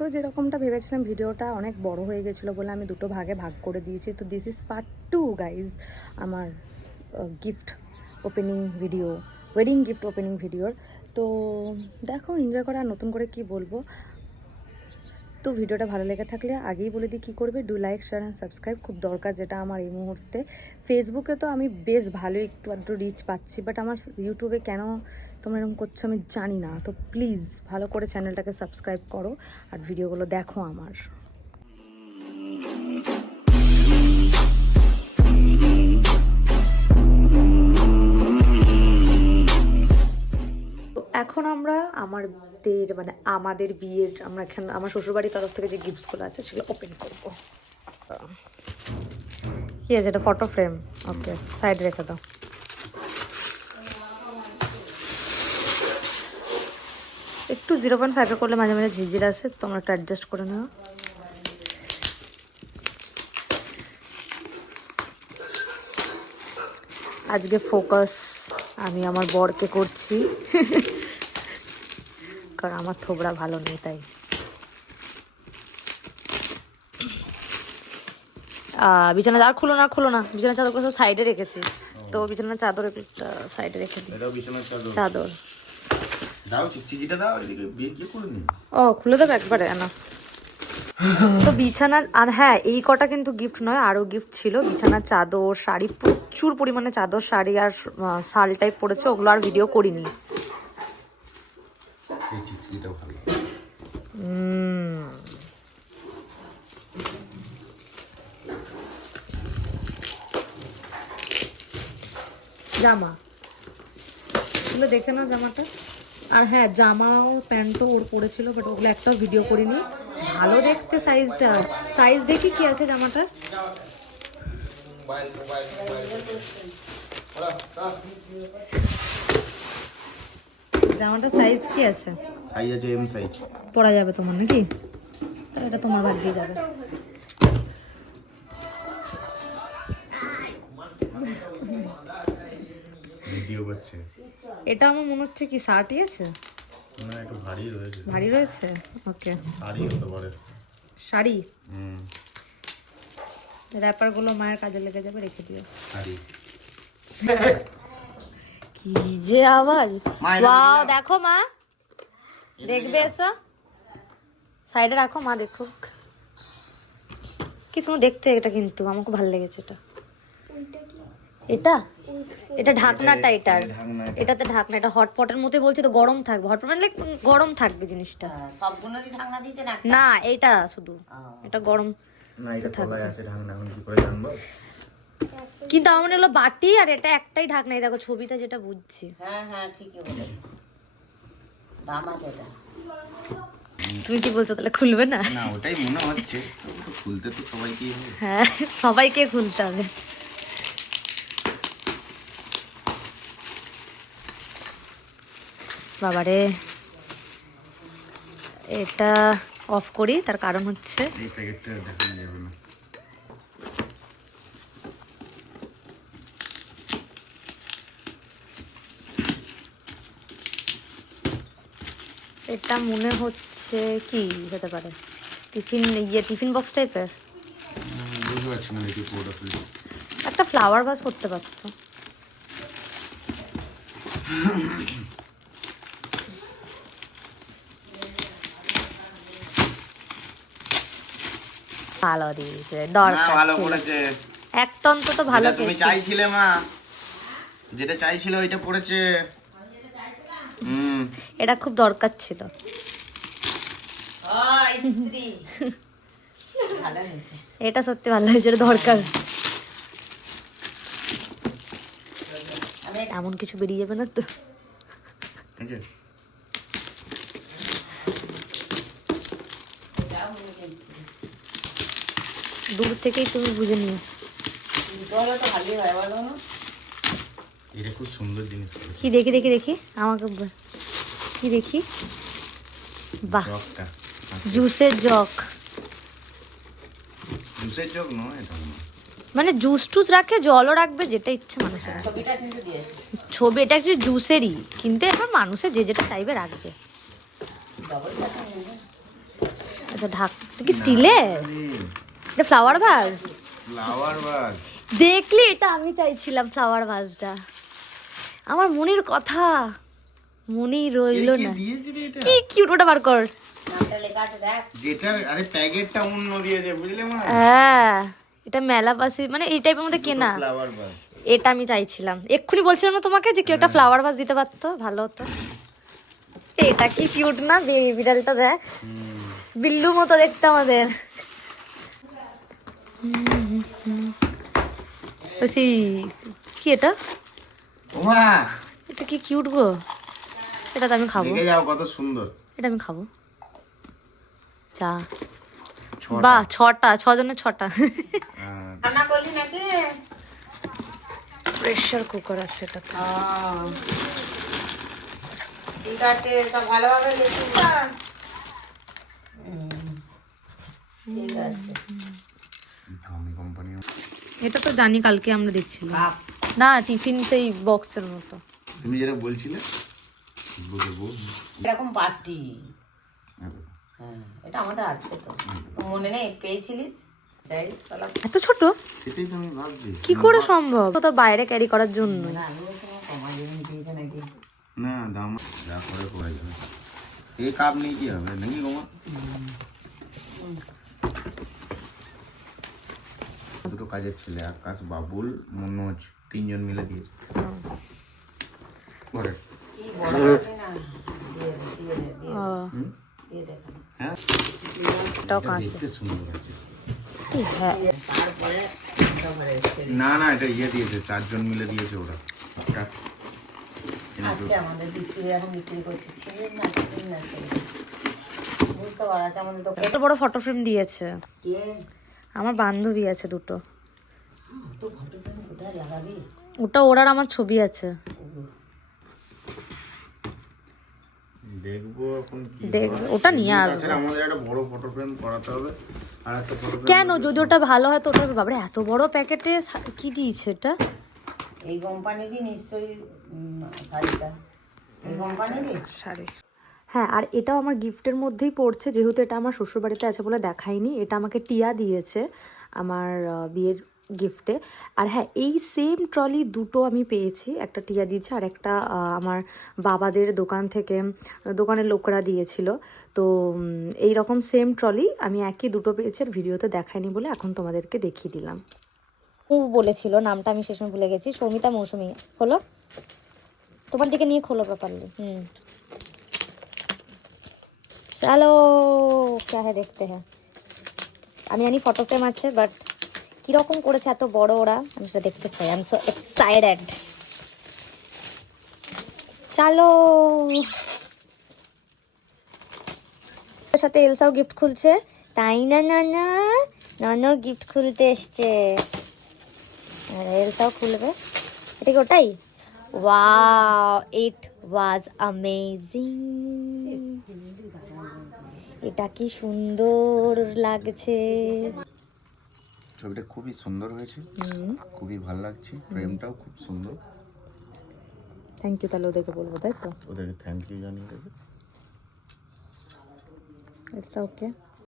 তো যেরকমটা ভেবেছিলাম ভিডিওটা অনেক বড় হয়ে গেছিলো বলে আমি দুটো ভাগে ভাগ করে দিয়েছি। তো দিস ইজ পার্ট 2 গাইজ, আমার gift opening video, wedding gift opening ভিডিওর। তো দেখো, এনজয় করা, নতুন করে কি বলবো। তো ভিডিওটা ভালো লেগে থাকলে আগেই বলে দিই কী করবে, do like, share and subscribe, খুব দরকার যেটা আমার এই মুহূর্তে। ফেসবুকে তো আমি বেশ ভালোই একটু আধটু রিচ পাচ্ছি, বাট আমার ইউটিউবে কেন তোমরা এরকম করছো আমি জানি না। তো প্লিজ ভালো করে চ্যানেলটাকে সাবস্ক্রাইব করো আর ভিডিওগুলো দেখো আমার। এখন আমরা আমাদের বিয়ের আমরা এখানে আমার শ্বশুরবাড়ির তরফ থেকে যে গিফটসগুলো আছে সেগুলো ওপেন করবো। কি আছে এটা? Photo frame. ওকে, সাইডে রেখে দাও। একটু 0.5 করলে মাঝে মাঝে ঝিঝির আছে, তোমরা একটু অ্যাডজাস্ট করে নাও। আজকে ফোকাস আমি আমার বরকে করছি কারণ আমার থোবড়া ভালো নেই, তাই। বিছানা আর খুলো না, বিছানা চাদর সব সাইডে রেখেছি, তো বিছানার চাদর একটা সাইডে রেখে দিই। চাদর ও খুলে দেবে একবারে না। তো বিছানার, আর হ্যাঁ এই কটা কিন্তু গিফট নয়, আরো গিফট ছিল। বিছানার চাদর, শাড়ি, প্রচুর পরিমাণে চাদর, শাড়ি আর শাল টাইপ পড়েছে, ওগুলো আর ভিডিও করিনি। জামা ওগুলো দেখে নাও, জামাটা। আর হ্যাঁ, জামাও প্যান্টও ওর পড়েছিল, বাট ওগুলো একটাও ভিডিও করিনি। ভালো দেখতে সাইজটা, সাইজ দেখি কি আছে জামাটা। জামাটা সাইজ কি আছে? সাইজ আছে এম সাইজ। পরা যাবে তোমার নাকি? তাহলে এটা তোমার ভাগ দিয়ে যাবে। ভিডিও করছে। এটা আমার মনে হচ্ছে কি শার্টই আছে, না একটু ভারী রয়েছে। ভারী রয়েছে। ওকে, শাড়ি হতে পারে। শাড়ি। র্যাপারগুলো মায়ের কাজে লেগে যাবে, রেখে দিও। শাড়ি। কি যে আওয়াজ! ওয়াও, দেখো মা, দেখবে এসো, সাইডে রাখো, মা দেখুক। কি সুন্দর দেখতে এটা, কিন্তু আমার খুব ভালো লেগেছে এটা। এটা এটা ঢাকনাটা, এটার এটাতে ঢাকনা, এটা হটপটের মধ্যে বলছি তো, গরম থাকবে। হটপট মানে গরম থাকবে জিনিসটা। সবগুলোরই ঢাকনা দিয়েছে না? না, এটা শুধু এটা গরম। না এটা তলায় আছে ঢাকনা, এখন কি করে জানবো? কিন্তু আমার মনে হলো বাটি, আর এটা একটাই ঢাকনা। দেখো ছবিটা যেটা বুঝছি। হ্যাঁ হ্যাঁ ঠিকই বলেছ, দাম আছে এটা। তুমি কি বলছো, তাহলে খুলবে না? না ওটাই মনে হচ্ছে, খুলতে তো সবাইকেই হবে। হ্যাঁ, সবাইকে খুলতে হবে। বাবারে, এটা অফ করি, তার কারণ হচ্ছে এই প্যাকেটটা দেখানো যাবে না। এটা মনে হচ্ছে কি হতে পারে, টিফিন বক্স টাইপের। বুঝতে পারছি না দেখি পুরোটা খুলে। একটা ফ্লাওয়ার ভাস করতে পারতো। ভালো দিয়েছে, দরকার ভালো ছিল। পড়েছে একটা অন্তত ভালো তুমি পেয়েছি। চাইছিলে মা, যেটা চাইছিলে ওইটা পড়েছে। এটা খুব দরকার ছিল। এটা সত্যি ভালো হয়েছে, এটা দরকার। এমন কিছু বেরিয়ে যাবে না তো? দূর থেকেই তুমি বুঝে নিও। এটা খুব সুন্দর জিনিস। কি দেখি আমাকে কি দেখি? বাহ, জুসের জগ। জুসের জগ নয় এটা, মানে জুস টুস রাখে, জলও রাখবে, যেটা ইচ্ছে মানুষের। ছবি এটা অ্যাকচুয়ালি জুসেরই, কিন্তু এখন মানুষের যে যেটা চাইবে রাখবে। আচ্ছা এটা কি স্টিলের? এটা ফ্লাওয়ার ভাস? ফ্লাওয়ার ভাস দেখলি, এটা আমি চাইছিলাম ফ্লাওয়ার ভাসটা। আমার মনির কথা মনেই রইলো না। কি কিউট, ওটা বার কর। নামটা লেখা আছে দেখ। যেটার আরে প্যাকেটটা অন্য দিয়েছে বুঝলে মা? হ্যাঁ, এটা মেলা পাশে মানে এই টাইপের মধ্যে কেনা। ফ্লাওয়ার ভাস এটা আমি চাইছিলাম, এক্ষুনি বলছিলাম না তোমাকে যে কেউ একটা ফ্লাওয়ার ভাস দিতে পারতো, ভালো হতো। এটা কি কিউট না, বিড়ালটা দেখ, বিল্লু মতো দেখতে আমাদের। কি এটা? ওমা এটা কি কিউট গো, এটা তো আমি খাবো। দেখে যাও কত সুন্দর। এটা আমি খাবো। চা, ছটা। বাহ, 6টা, 6 জনের 6টা। রান্না করলি নাকি? প্রেসার কুকার আছে এটা। ঠিক আছে, সব ভালোভাবে লিখি না। ঠিক আছে। দামি কোম্পানি। এটা তো জানি, কালকে আমরা দেখছিলাম। বাপ, না, টিফিন সেই বক্সের মতো। তুমি যেটা বলছিলে বুঝবো। এরকম পার্টি। হ্যাঁ, এটা আমাদের আছে তো, মনে নেই পেয়েছিলিস? যাই চলো। এত ছোট সেটাই তো আমি ভাবছি কি করে সম্ভব? তো বাইরে ক্যারি করার জন্য। না, আমি বলছি না, কমাই দিবেন দিয়েছে নাকি? না দাম যা করে করে যাবে। এই কাপ নিয়ে কি হবে নাকি গোমা? দুটো কাজের ছেলে, আকাশ, বাবুল, মনোজ, 3 জন মিলে দিয়েছে। পরে কি বড় হবে না? দিয়ে দে, দিয়ে দে, দিয়ে ও, দে, দিয়ে দে খালি। হ্যাঁ এটাও কাঁচা। দেখতে সুন্দর আছে। হ্যাঁ, তারপরে তারপরে এসে না না এটা ইয়ে দিয়েছে, 4 জন মিলে দিয়েছে ওরা। এটা আচ্ছা, আমাদের বিক্রি এখন বিক্রি করছে, ছেলে না ছেলে না ছেলে, বুঝতে পারছে আমাদের তো। এত বড় ফটো ফ্রেম দিয়েছে। কে আমার বান্ধবী আছে দুটো, তো ফটো ফ্রেম কোথায় লাগাবি? ওটা ওর আর আমার ছবি আছে। দেখবো এখন কি দেখবো, হয়। ওটা নিয়ে আসবো। তাছাড়া আমাদের একটা বড় ফটো ফ্রেম করাতে হবে, আর একটা ফটো ফ্রেম। কেন, যদি ওটা ভালো হয় তো ওটা, বাবারে এত বড় প্যাকেটে কি দিয়েছে এটা? এই কোম্পানিরই নিশ্চয়ই শাড়িটা, এই কোম্পানিরই। শাড়ি। হ্যাঁ, আর এটাও আমার গিফটের মধ্যেই পড়ছে, যেহেতু এটা আমার শ্বশুরবাড়িতে আছে বলে দেখাইনি। এটা আমাকে টিয়া দিয়েছে আমার বিয়ের গিফটে। আর হ্যাঁ, এই সেম ট্রলি দুটো আমি পেয়েছি, একটা টিয়া দিয়েছে আর একটা আমার বাবাদের দোকান থেকে, দোকানের লোকরা দিয়েছিল। তো এই রকম সেম ট্রলি আমি একই দুটো পেয়েছি, আর ভিডিওতে দেখাইনি বলে এখন তোমাদেরকে দেখিয়ে দিলাম। ও বলেছিল নামটা, আমি শেষ ভুলে গেছি। সৌমিতা মৌসুমি। খোলো, তোমার দিকে নিয়ে খোলো প্রপারলি। চলো, क्या है देखते हैं। আমি জানি ফটো ফ্রেম আছে, বাট কিরকম করেছে এত বড় ওরা, আমি সেটা দেখতে চাই। I am so excited. চলো, ওর সাথে এলসাও গিফট খুলছে, তাই না? না নানো গিফট খুলতে এসছে, আর এলসাও খুলবে। এটা কি ওটাই? Wow, it was amazing. এটা কি সুন্দর লাগছে। ছবিটা খুবই সুন্দর হয়েছে, খুবই ভালো লাগছে, ফ্রেমটাও খুব সুন্দর। থ্যাংক ইউ, তাহলে ওদেরকে বলবো, তাই তো? ওদেরকে থ্যাংক ইউ জানিয়ে দেবে। It's okay.